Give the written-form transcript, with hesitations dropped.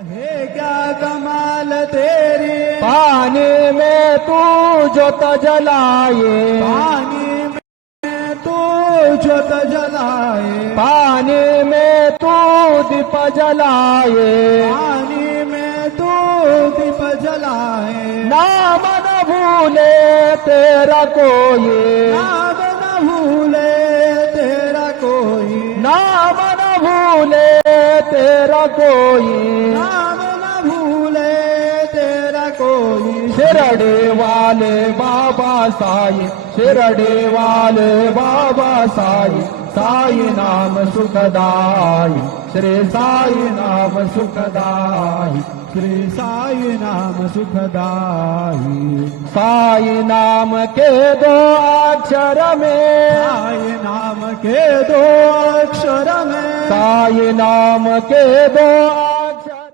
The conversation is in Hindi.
है क्या कमाल तेरी, पानी में तू जोत जलाए, पानी में तू जोत जलाए, पानी में तू दीप जलाए, पानी में तू दीप जलाए, नाम न भूले तेरा कोई, नाम न भूले तेरा कोई, नाम न भूले तेरा कोई, नाम न भूले तेरा कोई, शिरडी वाले बाबा साई, शिरडी वाले बाबा साई, साई नाम सुखदाई, श्री साई नाम सुखदाई, श्री साई नाम सुखदाई, साई नाम के दो अक्षर में, साई नाम के दो अक्षर में, साई नाम के दो